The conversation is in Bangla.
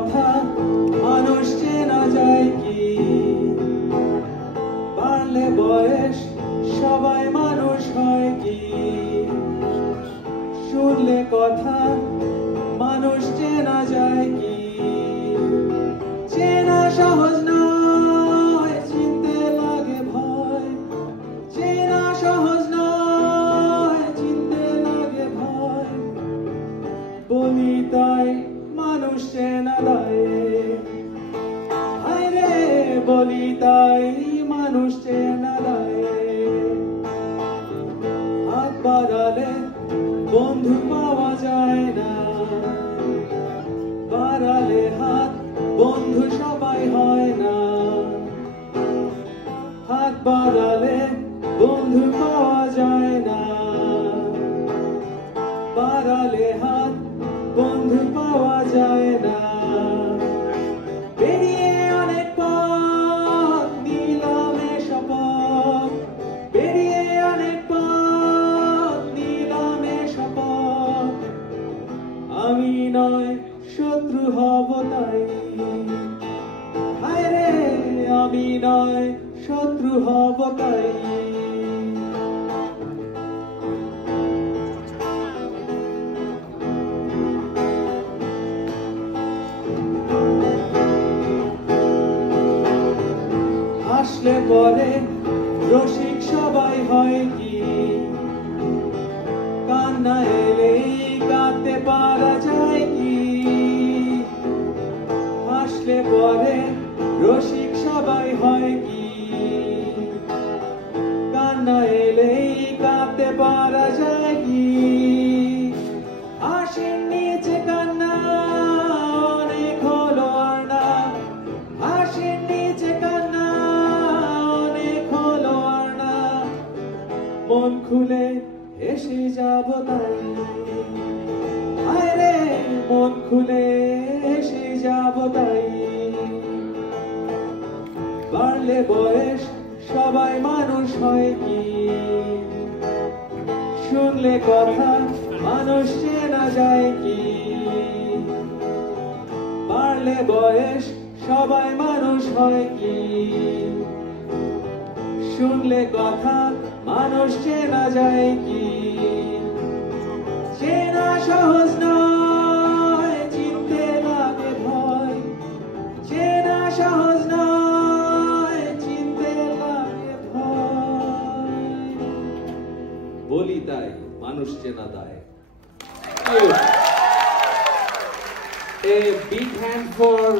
কথা মানুষ চেনা যায় কি? বাড়লে বয়স সবাই মানুষ হয় কি? শুনলে কথা মানুষ চেনা যায় কি? চেনা সহজ নয়, চিনতে লাগে ভয়। চেনা সহজ নয়, চিনতে লাগে ভয়। বলি তাই মানুষ চেনা দায়। হায় রে, বলি তাই মানুষ চেনা দায়। হাত বাড়ালে বন্ধু পাওয়া যায় না, বাড়ালে হাত বন্ধু সবাই হয় না। হাত বাড়ালে বন্ধু পাওয়া যায় না, বাড়ালে হাত বন্ধু পাওয়া যায় না। পেরিয়ে অনেক পথ নিলামে শপথ, পেরিয়ে অনেক পথ নিলামে শপথ। আমি নয় শত্রু হব তাই। হায় রে, আমি নয় শত্রু হব তাই। আসলে পরে রসিক সবাই হয় কি? কান্না এলেই কাঁদতে পারা যায় কি? আসলে পরে রসিক সবাই হয় কি? কান্না এলেই কাঁদতে পারা যায় কি? হাসির নিচে কান্না অনেক হলো আর না। হাসির নিচে কান্না অনেক হলো আর না। মন খুলে এসে যাব তাই। হায় রে, মন খুলে এসে যাব তাই। বাড়লে বয়স সবাই মানুষ হয় কি? শুনলে কথা মানুষ চেনা যায় কি? বাড়লে বয়স সবাই মানুষ হয় কি? শুনলে কথা মানুষ চেনা যায় কি? চেনা সহজ নয়, চিনতে লাগে ভয়। চেনা সহজ নয়, চিনতে লাগে ভয়। বলি তাই মানুষ চেনা দায়। A big hand for